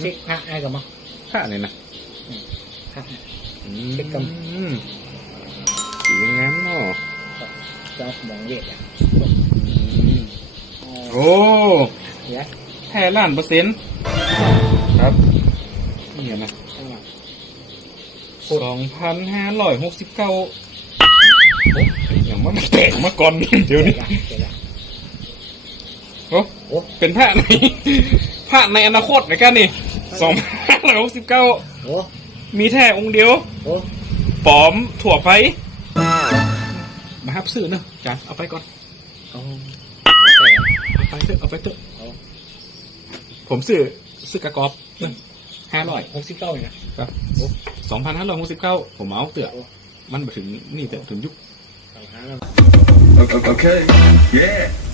เช็คพระไอ้กับมั้งผ้าเลยนะพระอืเช็คกอืมสีงามเนาะเจ้าหมองเวทอะอืมอ๋อโอ้เดี๋ยวแท้ล้านเปอร์เซ็นต์ครับนี่นะข้างหลังสองพันห้าร้อยหกสิบเก้าโอ้ยอย่างว่ามันแตกมาก่อนเดี๋ยวนี้เดี๋ยวละโอ้โอ้เป็นผ้าใน ผ้าในอนาคตนะกันนี่สองพันห้าร้อยหกสิบเก้าโอ้มีแท้องค์เดียวโอ้ปลอมถั่วไปมาฮับซื้อเนอะจานเอาไปก่อนเอาแต่เอาไปเถอะเอาไปเถอะเอาผมซื้อซื้อกระกอบห้าร้อยหกสิบเก้าเนี่ยนะครับสองพันห้าร้อยหกสิบเก้าผมเอาเตือโอ้มันมาถึงนี่เตือถึงยุคสองครั้งแล้ว Okay. okay. Yeah.